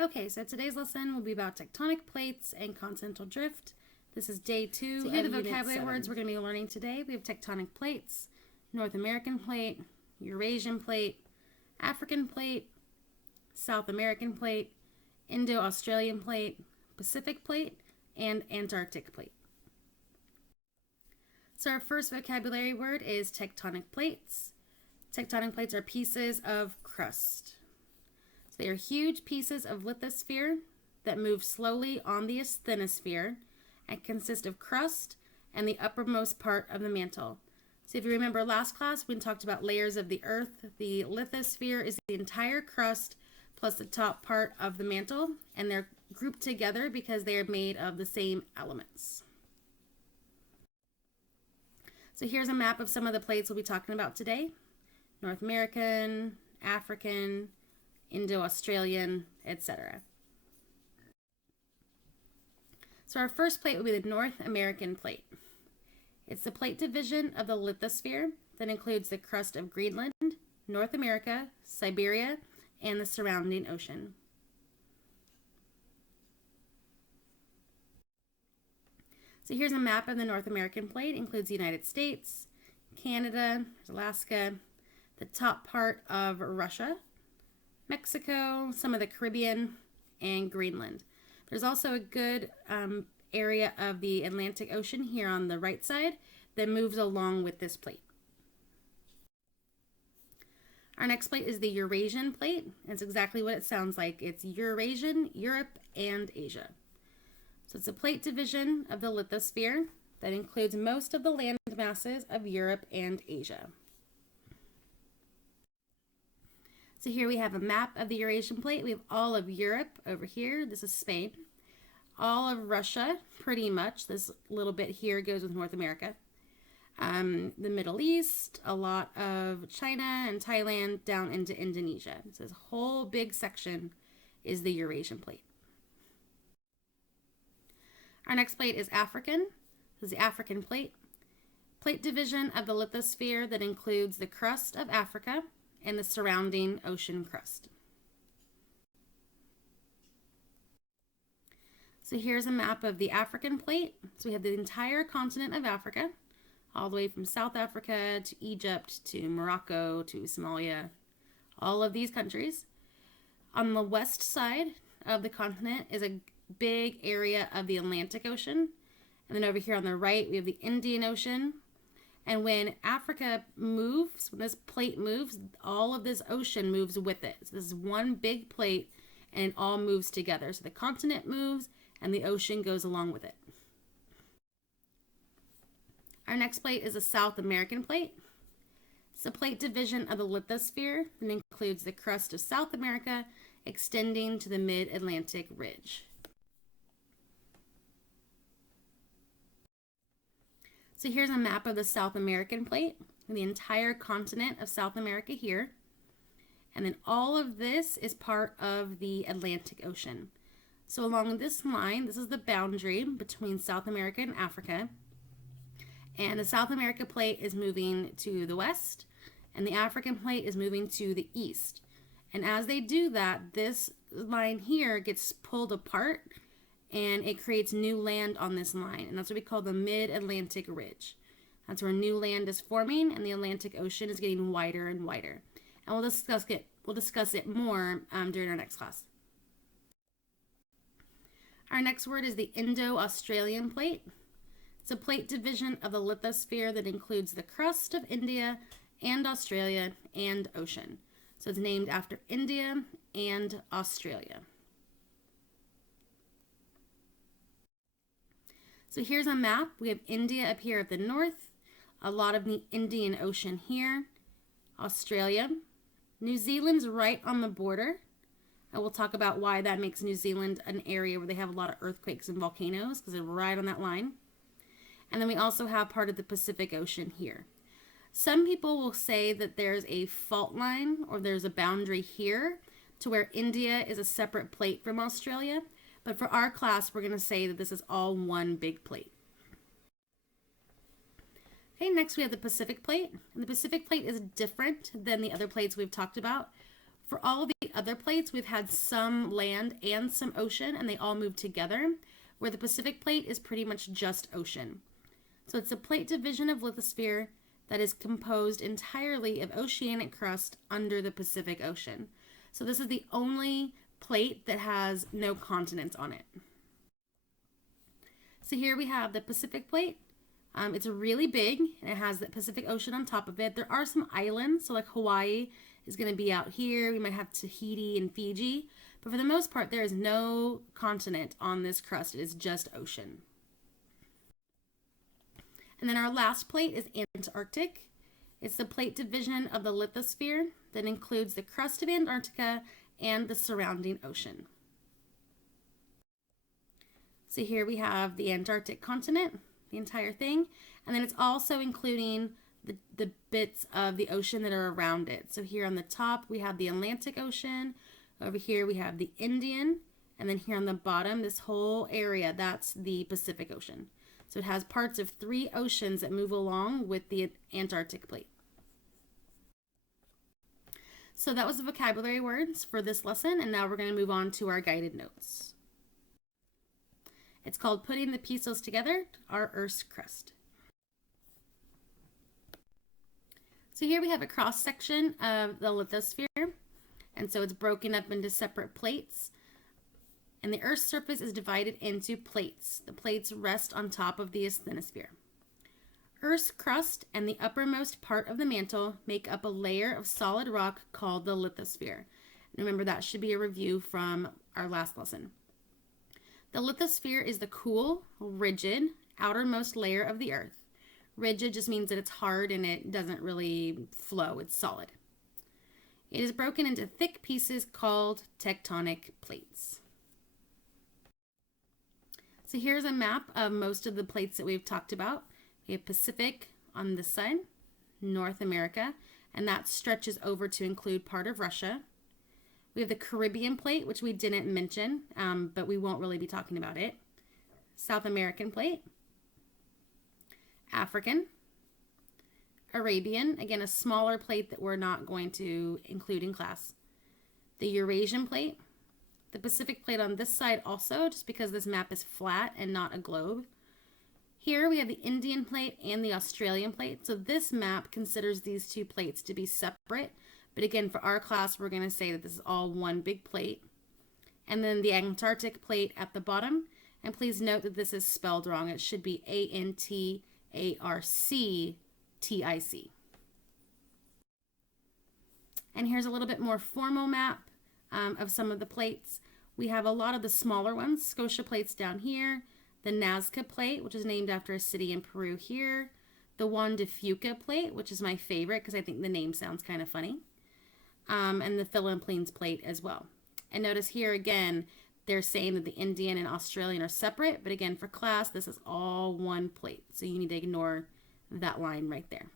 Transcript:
Okay, so today's lesson will be about tectonic plates and continental drift. This is day 2. So here are of the Unit vocabulary 7. words we're going to be learning today. We have tectonic plates, North American plate, Eurasian plate, African plate, South American plate, Indo-Australian plate, Pacific plate, and Antarctic plate. So our first vocabulary word is tectonic plates. Tectonic plates are pieces of crust. So they are huge pieces of lithosphere that move slowly on the asthenosphere and consist of crust and the uppermost part of the mantle. So if you remember last class, we talked about layers of the earth. The lithosphere is the entire crust plus the top part of the mantle, and they're grouped together because they are made of the same elements. So here's a map of some of the plates we'll be talking about today. North American, African, Indo-Australian, etc. So our first plate will be the North American plate. It's the plate division of the lithosphere that includes the crust of Greenland, North America, Siberia, and the surrounding ocean. So here's a map of the North American plate. It includes the United States, Canada, Alaska, the top part of Russia, Mexico, some of the Caribbean, and Greenland. There's also a good area of the Atlantic Ocean here on the right side that moves along with this plate. Our next plate is the Eurasian plate. It's exactly what it sounds like. It's Eurasian, Europe, and Asia. So it's a plate division of the lithosphere that includes most of the land masses of Europe and Asia. So here we have a map of the Eurasian plate. We have all of Europe over here. This is Spain. All of Russia, pretty much. This little bit here goes with North America. The Middle East, a lot of China and Thailand down into Indonesia. So this whole big section is the Eurasian plate. Our next plate is African. This is the African plate. Plate division of the lithosphere that includes the crust of Africa and the surrounding ocean crust. So here's a map of the African plate. So we have the entire continent of Africa, all the way from South Africa to Egypt to Morocco to Somalia, all of these countries. On the west side of the continent is a big area of the Atlantic Ocean. And then over here on the right, we have the Indian Ocean. And when Africa moves, when this plate moves, all of this ocean moves with it. So this is one big plate and it all moves together. So the continent moves and the ocean goes along with it. Our next plate is a South American plate. It's a plate division of the lithosphere that includes the crust of South America extending to the mid-Atlantic ridge. So here's a map of the South American plate, the entire continent of South America here. And then all of this is part of the Atlantic Ocean. So along this line, this is the boundary between South America and Africa. And the South America plate is moving to the west, and the African plate is moving to the east. And as they do that, this line here gets pulled apart, and it creates new land on this line. And that's what we call the mid-Atlantic ridge. That's where new land is forming, and the Atlantic Ocean is getting wider and wider. And we'll discuss it more during our next class. Our next word is the Indo-Australian plate. It's a plate division of the lithosphere that includes the crust of India and Australia and ocean. So it's named after India and Australia. So here's a map. We have India up here at the north, a lot of the Indian Ocean here, Australia. New Zealand's right on the border. And we'll talk about why that makes New Zealand an area where they have a lot of earthquakes and volcanoes, because they're right on that line. And then we also have part of the Pacific Ocean here. Some people will say that there's a fault line or there's a boundary here to where India is a separate plate from Australia. But for our class, we're going to say that this is all one big plate. Okay, next we have the Pacific plate. And the Pacific plate is different than the other plates we've talked about For all of the other plates, we've had some land and some ocean, and they all move together, where the Pacific plate is pretty much just ocean. So it's a plate division of lithosphere that is composed entirely of oceanic crust under the Pacific Ocean. So this is the only plate that has no continents on it. So here we have the Pacific plate. It's really big, and it has the Pacific Ocean on top of it. There are some islands, so like Hawaii is going to be out here. We might have Tahiti and Fiji, but for the most part, there is no continent on this crust. It is just ocean. And then our last plate is Antarctic. It's the plate division of the lithosphere that includes the crust of Antarctica and the surrounding ocean. So here we have the Antarctic continent, the entire thing, and then it's also including the bits of the ocean that are around it. So here on the top we have the Atlantic Ocean, over here we have the Indian, and then here on the bottom, this whole area, that's the Pacific Ocean. So it has parts of 3 oceans that move along with the Antarctic plate. So that was the vocabulary words for this lesson, and now we're going to move on to our guided notes. It's called Putting the Pieces Together, Our Earth's Crust. So here we have a cross section of the lithosphere, and so it's broken up into separate plates. And the Earth's surface is divided into plates. The plates rest on top of the asthenosphere. Earth's crust and the uppermost part of the mantle make up a layer of solid rock called the lithosphere. And remember, that should be a review from our last lesson. The lithosphere is the cool, rigid, outermost layer of the Earth. Rigid just means that it's hard and it doesn't really flow. It's solid. It is broken into thick pieces called tectonic plates. So here's a map of most of the plates that we've talked about. We have Pacific on this side, North America, and that stretches over to include part of Russia. We have the Caribbean plate, which we didn't mention, but we won't really be talking about it. South American plate, African, Arabian, again, a smaller plate that we're not going to include in class. The Eurasian plate, the Pacific plate on this side also, just because this map is flat and not a globe. Here we have the Indian plate and the Australian plate. So this map considers these 2 plates to be separate. But again, for our class, we're going to say that this is all one big plate. And then the Antarctic plate at the bottom. And please note that this is spelled wrong. It should be Antarctic. And here's a little bit more formal map of some of the plates. We have a lot of the smaller ones. Scotia plate's down here. The Nazca plate, which is named after a city in Peru here. The Juan de Fuca plate, which is my favorite because I think the name sounds kind of funny. And the Philippines plate as well. And notice here again, they're saying that the Indian and Australian are separate, but again, for class, this is all one plate. So you need to ignore that line right there.